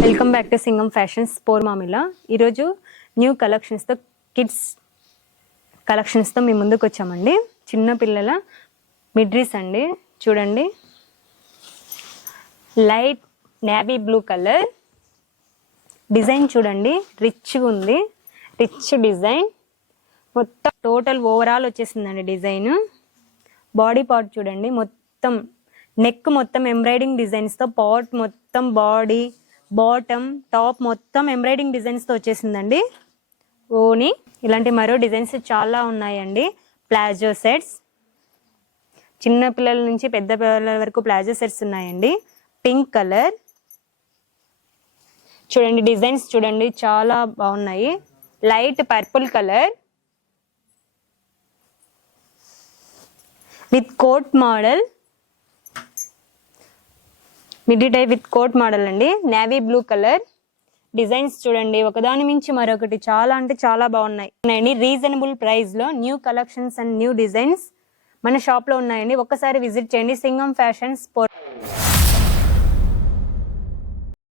Welcome back to Singam fashions పోర్మామిలా. ఈరోజు new కలెక్షన్స్తో kids కలెక్షన్స్తో మీ ముందుకు వచ్చామండి. చిన్నపిల్లల మిడ్రీస్ అండి. చూడండి, light navy blue colour design చూడండి, రిచ్గా ఉంది. రిచ్ డిజైన్ మొత్తం టోటల్ ఓవరాల్ వచ్చేసిందండి డిజైన్. బాడీ పార్ట్ చూడండి, మొత్తం నెక్ మొత్తం ఎంబ్రాయిడింగ్ డిజైన్స్తో, పార్ట్ మొత్తం బాడీ బాటమ్ టాప్ మొత్తం ఎంబ్రాయిడింగ్ డిజైన్స్తో వచ్చేసిందండి. ఓని ఇలాంటి మరో డిజైన్స్ చాలా ఉన్నాయండి. ప్లాజో సెట్స్, చిన్న పిల్లల నుంచి పెద్ద పిల్లల వరకు ప్లాజో సెట్స్ ఉన్నాయండి. పింక్ కలర్ చూడండి, డిజైన్స్ చూడండి చాలా బాగున్నాయి. Light purple colour with coat model, middy type with coat model అండి. నేవీ బ్లూ కలర్ డిజైన్స్ చూడండి, ఒకదాని మించి మరొకటి చాలా అంటే చాలా బాగున్నాయి. రీజనబుల్ ప్రైస్ లో new collections and new designs మన షాప్ లో ఉన్నాయండి. ఒక్కసారి విజిట్ చేయండి సింగం ఫ్యాషన్స్.